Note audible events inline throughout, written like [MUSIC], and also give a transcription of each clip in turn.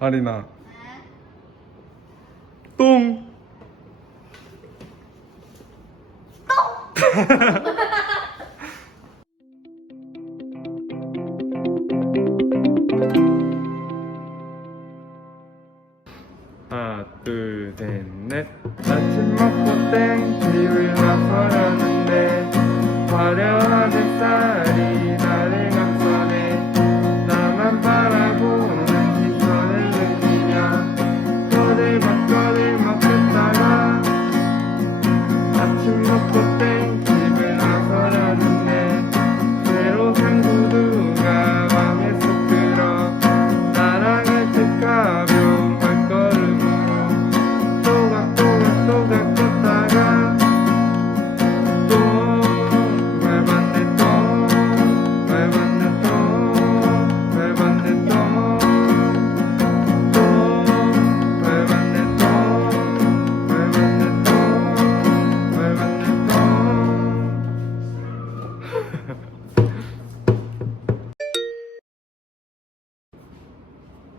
아리나. 똥. 하나 둘셋넷. 아침 먹고 땡 집을 나서려는데 화려한 햇살이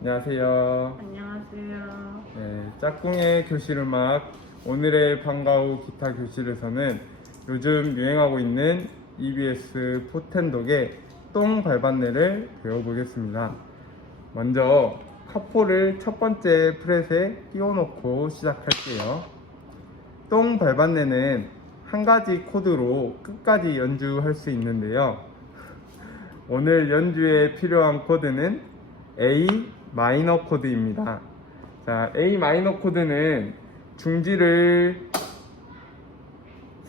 안녕하세요. 안녕하세요. 네, 짝꿍의 교실 음악 오늘의 방과후 기타 교실에서는 요즘 유행하고 있는 EBS 포텐독의 똥 밟았네를 배워보겠습니다. 먼저 카포를 첫 번째 프렛에 끼워놓고 시작할게요. 똥 밟았네는 한 가지 코드로 끝까지 연주할 수 있는데요. 오늘 연주에 필요한 코드는 A 마이너 코드입니다. 자, A 마이너 코드는 중지를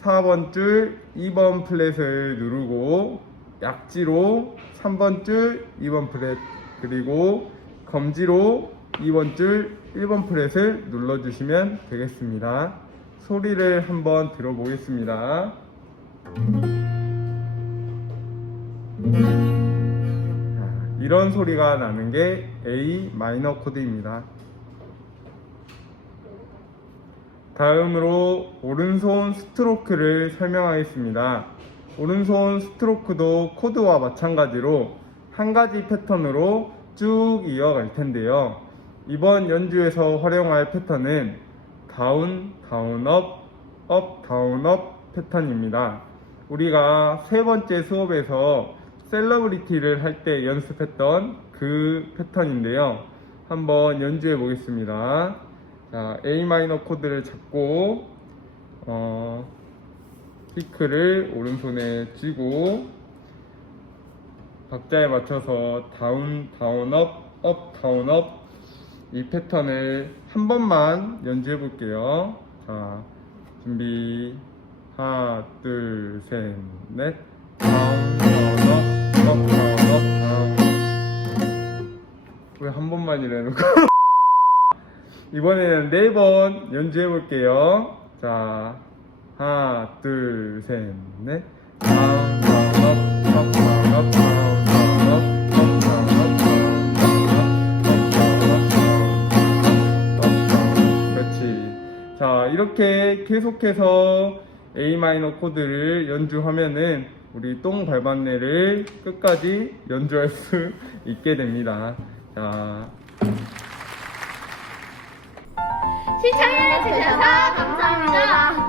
4번 줄 2번 플랫을 누르고 약지로 3번 줄 2번 플랫 그리고 검지로 2번 줄 1번 플랫을 눌러주시면 되겠습니다. 소리를 한번 들어보겠습니다. 자, 이런 소리가 나는 게 A 마이너 코드입니다. 다음으로 오른손 스트로크를 설명하겠습니다. 오른손 스트로크도 코드와 마찬가지로 한 가지 패턴으로 쭉 이어갈 텐데요. 이번 연주에서 활용할 패턴은 다운, 다운, 업, 업, 다운, 업 패턴입니다. 우리가 세 번째 수업에서 셀러브리티를 할 때 연습했던 그 패턴인데요. 한번 연주해 보겠습니다. 자, A 마이너 코드를 잡고 어, 피크를 오른손에 쥐고 박자에 맞춰서 다운 다운 업 업 다운 업 이 패턴을 한 번만 연주해 볼게요. 자, 준비 하나 둘 셋 넷 다운 번만이라는 거? [LAUGHS] 이번에는 네 번 연주해 볼게요. 자, 하나, 둘, 셋, 넷. 다운, 다운, 업, 업, 다운, 업, 다운, 다운, 업, 업, 다운, 업, 다운, 다운, 업, 업, 다운, 업, 다운, 업, 다운. 그렇지. 자, 이렇게 계속해서 A 마이너 코드를 연주하면은 우리 똥 밟았네를 끝까지 연주할 수 [LAUGHS] 있게 됩니다. 자, 시청해주셔서 감사합니다.